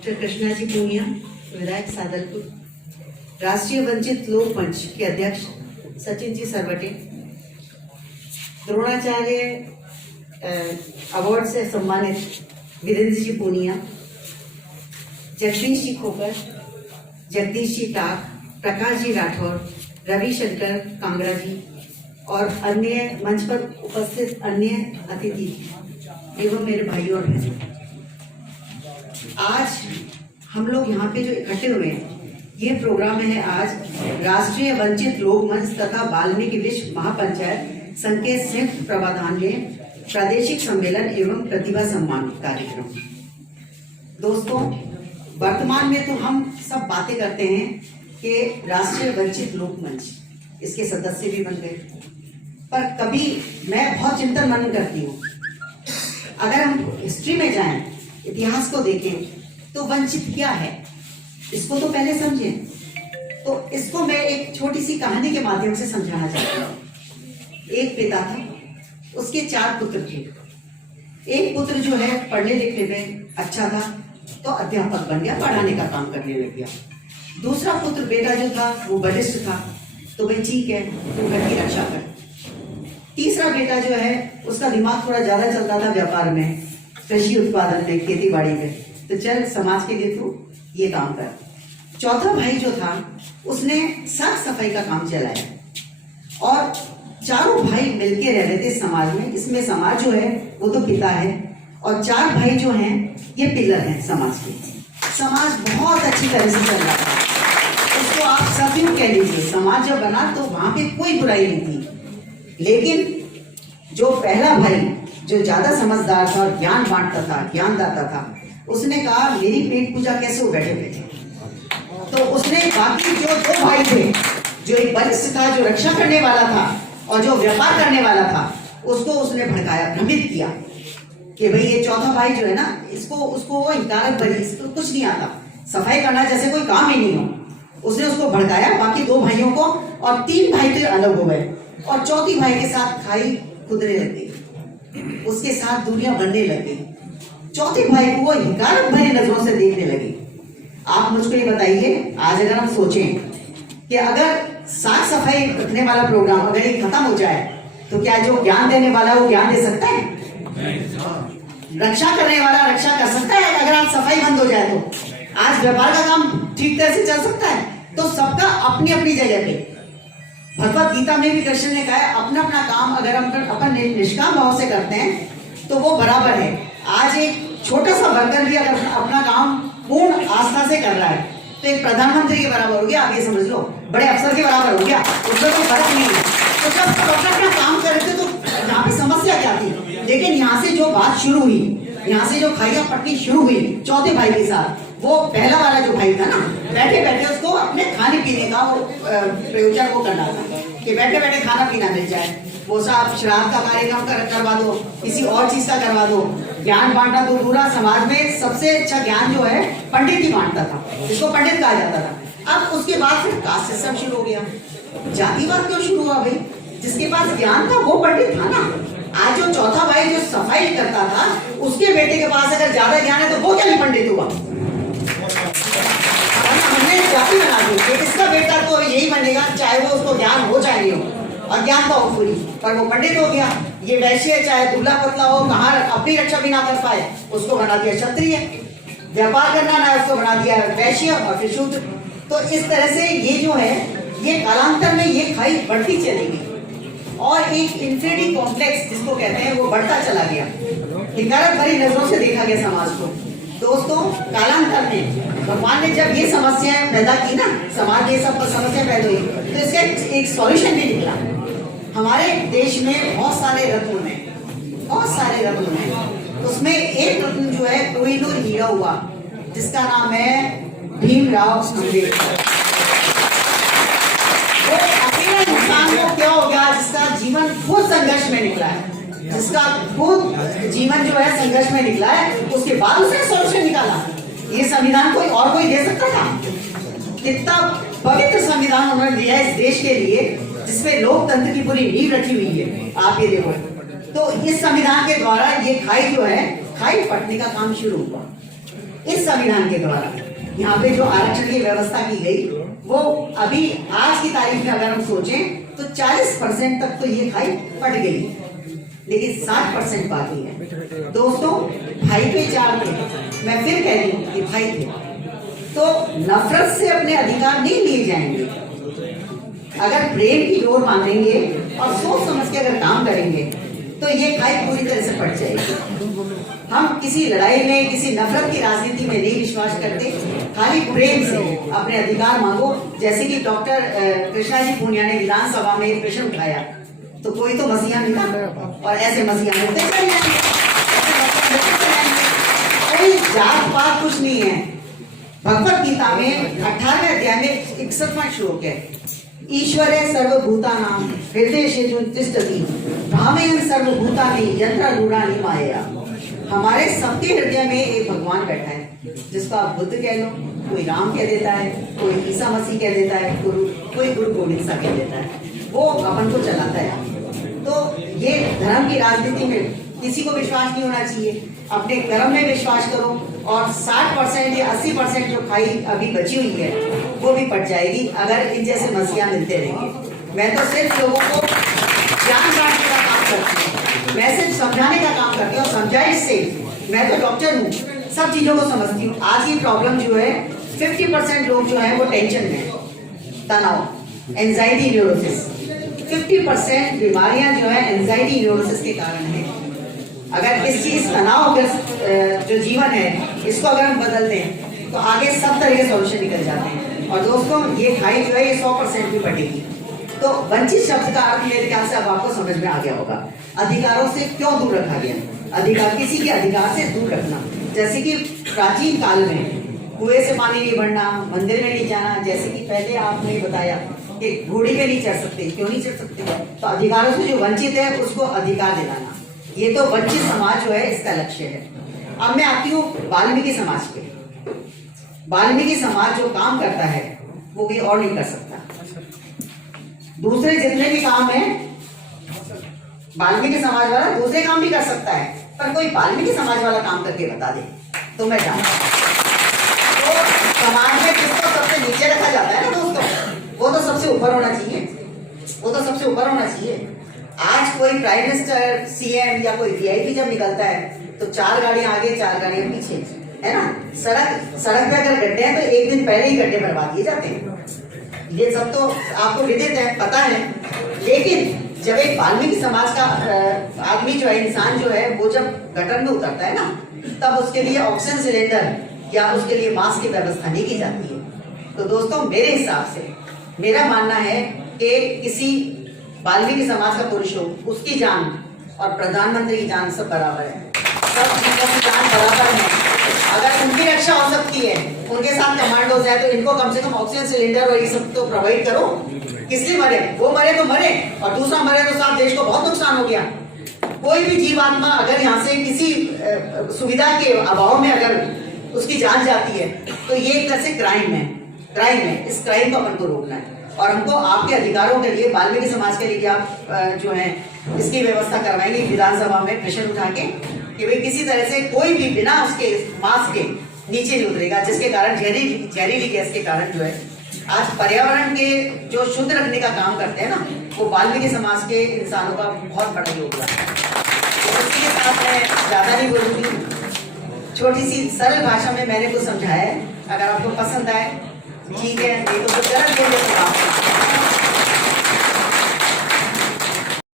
Doctor Krishna ji Poonia, विधायक सादलपुर, राष्ट्रीय वंचित लोक मंच के अध्यक्ष सचिन जी सरवटे, द्रोणाचार्य अवार्ड से सम्मानित वीरेंद्र जी पूनिया, जगदीश जी खोकर, जगदीश जी टाक, प्रकाश जी राठौर, रविशंकर कांगड़ा जी और अन्य मंच पर उपस्थित अन्य अतिथि एवं मेरे भाइयों और बहनों, आज हम लोग यहाँ पे जो इकट्ठे हुए हैं, ये प्रोग्राम है आज राष्ट्रीय वंचित लोक मंच तथा वाल्मीकि विश्व महापंचायत संघ के संयुक्त प्रावधान में प्रादेशिक सम्मेलन एवं प्रतिभा सम्मान कार्यक्रम। दोस्तों, वर्तमान में तो हम सब बातें करते हैं कि राष्ट्रीय वंचित लोक मंच इसके सदस्य भी बन गए, पर कभी मैं बहुत चिंतन मनन करती हूँ, अगर हम हिस्ट्री में जाएं, इतिहास को देखें, तो वंचित क्या है इसको तो पहले समझें। तो इसको मैं एक छोटी सी कहानी के माध्यम से समझाना चाहती हूँ। एक पिता था, उसके 4 पुत्र थे। एक पुत्र जो है पढ़ने लिखने में अच्छा था, तो अध्यापक बन गया, पढ़ाने का काम करने लग गया। दूसरा पुत्र बेटा जो था वो बलिष्ठ था, तो भाई ठीक है, तो घर की रक्षा कर। तीसरा बेटा जो है उसका दिमाग थोड़ा ज्यादा चलता था व्यापार में, कृषि उत्पादन में, खेती बाड़ी में, तो चल समाज के लिए तू ये काम कर। चौथा भाई जो था उसने साफ सफाई का काम चलाया और चारों भाई मिलके रह रहे थे समाज में। इसमें समाज जो है वो तो पिता है और 4 भाई जो हैं ये पिलर हैं समाज के। समाज बहुत अच्छी तरह से चल रहा था, उसको आप सतयुग कह लीजिए। समाज जब बना तो वहां पे कोई बुराई नहीं थी, लेकिन जो पहला भाई जो ज्यादा समझदार था और ज्ञान बांटता था, ज्ञानदाता था, उसने कहा मेरी पेट पूजा कैसे हो बैठे बैठे। तो उसने बाकी जो 2 भाई थे, जो एक बलिष्ठ था जो रक्षा करने वाला था और जो व्यापार करने वाला था, उसको उसने भड़काया, भ्रमित किया कि भाई ये चौथा भाई जो है ना, इसको उसको वो हिकारत बनी, इसको कुछ नहीं आता, सफाई करना जैसे कोई काम ही नहीं हो। उसने उसको भड़काया बाकी 2 भाइयों को, और 3 भाई तो अलग हो गए और चौथी भाई के साथ खाई खुदने लग गई, उसके साथ दूरियां बढ़ने लग गई। चौथे भाई को वो हिकारत भरी नजरों से देखने लगी। आप मुझको ये बताइए, आज अगर हम सोचें कि अगर साफ सफाई रखने वाला प्रोग्राम अगर ये खत्म हो जाए, तो क्या जो ज्ञान देने वाला वो ज्ञान दे सकता है? रक्षा करने वाला रक्षा कर सकता है? अगर आज सफाई बंद हो जाए तो आज व्यापार का काम ठीक तरह से चल सकता है? तो सबका अपनी अपनी जगह पे, भगवत गीता में भी कृष्ण ने कहा है, अपना अपना काम अगर हम अपन निष्काम भाव से करते हैं तो वो बराबर है। आज एक छोटा सा वर्कर भी अगर अपना काम पूर्ण आस्था से कर रहा है तो एक प्रधानमंत्री के बराबर हो गया, आप ये समझ लो, बड़े अफसर के बराबर हो गया, उसमें कोई फर्क नहीं है। तो जब सब अपना अपना काम कर रहे थे तो यहाँ पे समस्या क्या थी? लेकिन यहाँ से जो बात शुरू हुई, यहाँ से जो खाइया पट्टी शुरू हुई चौथे भाई के साथ, वो पहला वाला जो भाई था ना, बैठे बैठे उसको अपने खाने पीने का प्रयोजन वो करना था कि बैठे बैठे खाना पीना मिल जाए। वो साहब श्राद्ध का कार्यक्रम करवा दो, किसी और चीज का करवा दो, ज्ञान बांटा तो पूरा समाज में सबसे अच्छा ज्ञान जो है पंडित ही बांटता था, जिसको पंडित कहा जाता था। अब उसके बाद फिर कास्ट सिस्टम शुरू हो गया। जातिवाद क्यों शुरू हुआ भाई? जिसके पास ज्ञान था वो पंडित था ना। आज जो चौथा भाई जो सफाई करता था, उसके बेटे के पास अगर ज्यादा ज्ञान है तो वो क्या नहीं पंडित हुआ? हमने जाति बना दी कि इसका बेटा तो यही बनेगा, चाहे वो उसको ज्ञान हो चाहे नहीं हो, और ज्ञान तो हो पूरी, पर वो पंडित हो गया। ये वैश्य चाहे दुबला पतला हो, कहाँ अपनी रक्षा भी ना कर पाए, उसको बना दिया क्षत्रिय। व्यापार करना ना, उसको बना दिया वैश्य और फिर शूद्र। तो इस तरह से ये जो है, ये कालांतर में ये खाई बढ़ती चलेगी और एक इंफीरियरिटी कॉम्प्लेक्स जिसको कहते हैं वो बढ़ता चला गया। हिकारत भरी नजरों से देखा गया समाज को। दोस्तों, कालांतर में भगवान ने जब ये समस्याएं पैदा की ना, समाज में सब समस्या पैदा हुई, तो इसका एक सॉल्यूशन भी निकला। हमारे देश में बहुत सारे रत्न हैं, बहुत सारे रत्न हैं। उसमें एक रत्न जो है कोहिनूर हीरा हुआ, जिसका नाम है भीमराव अम्बेडकर। वो अकेला इंसान को क्या हो गया, जिसका जीवन खुद संघर्ष में निकला है, जिसका खुद जीवन जो है संघर्ष में निकला है, उसके बाद उसने सॉल्यूशन निकाला। ये संविधान कोई और कोई दे सकता था? कितना पवित्र संविधान उन्होंने दिया इस देश के लिए, जिसमें लोकतंत्र की पूरी नींव रखी हुई है। आप ये देखो, तो इस संविधान के द्वारा ये खाई जो है, खाई पटने का काम शुरू हुआ। इस संविधान के द्वारा यहाँ पे जो आरक्षण की व्यवस्था की गई वो अभी आज की तारीख में अगर हम सोचें तो 40% तक तो ये खाई फट गई, लेकिन 60% बाकी है। दोस्तों, भाई पे 4 थे, मैं फिर कह रही हूँ कि भाई थे, तो नफरत से अपने अधिकार नहीं लिए जाएंगे। अगर प्रेम की डोर बांधेंगे और सोच समझ के अगर काम करेंगे तो ये खाई पूरी तरह से पट जाएगी। हम किसी लड़ाई में, किसी नफरत की राजनीति में नहीं विश्वास करते, खाली प्रेम से अपने अधिकार मांगो। जैसे कि डॉक्टर कृष्णा जी पूनिया ने विधानसभा में एक प्रश्न उठाया, तो कोई तो मसीहा मिला, और ऐसे मसीहा मिलते चले जाएंगे। कोई जात पात कुछ नहीं है। भगवत गीता में 18वें अध्याय में 61वां श्लोक है, ईश्वरे सर्वभूतानां हृदयेषु तिष्ठति भावयन् सर्वभूतानि यन्त्रारूढानि मायया। हमारे सबके हृदय में एक भगवान बैठा है, जिसको आप बुद्ध कह लो, कोई राम कह देता है, कोई ईसा मसीह कह देता है, कोई गुरु गोविंद सा कह देता है, वो अपन को चलाता है। तो ये धर्म की राजनीति में किसी को विश्वास नहीं होना चाहिए, अपने कर्म में विश्वास करो, और 60% या 80% जो खाई अभी बची हुई है वो भी पट जाएगी अगर इन जैसे मसीहा मिलते रहेंगे। मैं तो सिर्फ लोगों को ज्ञान बांटने का काम करती हूँ, मैं सिर्फ समझाने का काम करती हूँ, समझाइश से। मैं तो डॉक्टर हूँ, सब चीजों को समझती हूँ। आज की प्रॉब्लम जो है 50% लोग जो है वो टेंशन में, तनाव, एंजाइटी न्यूरोसिस, 50% बीमारियां जो है एंजाइटी न्यूरोसिस के कारण है। अगर इस चीज तनावग्रस्त जो जीवन है इसको अगर हम बदल दें तो आगे सब तरह के सॉल्यूशन निकल जाते हैं। और दोस्तों, ये खाई जो है ये 100% भी पटेगी। तो वंचित शब्द का अर्थ मेरे ख्याल से अब आपको समझ में आ गया होगा। अधिकारों से क्यों दूर रखा गया? अधिकार, किसी के अधिकार से दूर रखना। जैसे कि प्राचीन काल में कुएं से पानी नहीं भरना, मंदिर में नहीं जाना, जैसे कि पहले आपने बताया कि घोड़े पे नहीं चढ़ सकते, क्यों नहीं चढ़ सकते? तो अधिकारों से जो वंचित है उसको अधिकार दिलाना, ये तो वंचित समाज जो है इसका लक्ष्य है। अब मैं आती हूँ वाल्मीकि समाज पे। वाल्मीकि समाज जो काम करता है वो कोई और नहीं कर सकता। दूसरे जितने भी काम है वाल्मीकि समाज वाला दूसरे काम भी कर सकता है, पर कोई वाल्मीकि समाज वाला काम करके बता दे तो मैं जानूंगा। तो समाज में किसको सबसे नीचे रखा जाता है ना दोस्तों, वो तो सबसे ऊपर होना चाहिए, वो तो सबसे ऊपर होना चाहिए। आज कोई प्राइम मिनिस्टर, सीएम या कोई वीआईपी जब निकलता है तो 4 गाड़ियां आगे 4 गाड़ियां पीछे, है ना। सड़क पे अगर गड्ढे हैं तो एक दिन पहले ही गड्ढे भरवा दिए जाते हैं। ये सब तो आपको विदित है, पता है। लेकिन जब एक वाल्मीकि समाज का आदमी जो है, इंसान जो है, वो जब गटर में उतरता है ना, तब उसके लिए ऑक्सीजन सिलेंडर या उसके लिए मास्क की व्यवस्था नहीं की जाती है। तो दोस्तों, मेरे हिसाब से मेरा मानना है कि किसी वाल्मीकि समाज का पुरुष हो, उसकी जान और प्रधानमंत्री की जान सब बराबर है, सब की जान बराबर है। अगर उनकी रक्षा हो सकती है, उनके साथ कमांड हो जाए, तो इनको कम से कम ऑक्सीजन सिलेंडर और ये सब तो प्रोवाइड करो। किसलिए मरे? वो मरे तो मरे, और दूसरा मरे तो साथ देश को बहुत नुकसान हो गया। कोई भी जीवात्मा अगर यहाँ से किसी सुविधा के अभाव में अगर उसकी जान जाती है तो ये एक तरह से क्राइम है। इस क्राइम को अपन को रोकना है, और हमको आपके अधिकारों के लिए, वाल्मीकि समाज के लिए आप जो है इसकी व्यवस्था करवाएंगे विधानसभा में प्रश्न उठा के कि भाई किसी तरह से कोई भी बिना उसके मास्क के नीचे नहीं उतरेगा, जिसके कारण जहरीली गैस के कारण जो है आज पर्यावरण के जो शुद्ध रखने का काम करते हैं ना, वो वाल्मीकि समाज के इंसानों का बहुत बड़ा योगदान है। तो इसी के साथ मैं ज्यादा नहीं बोलूंगी, छोटी सी सरल भाषा में मैंने कुछ समझाया है। अगर आपको पसंद आए ठीक है, नहीं तो कुछ गलत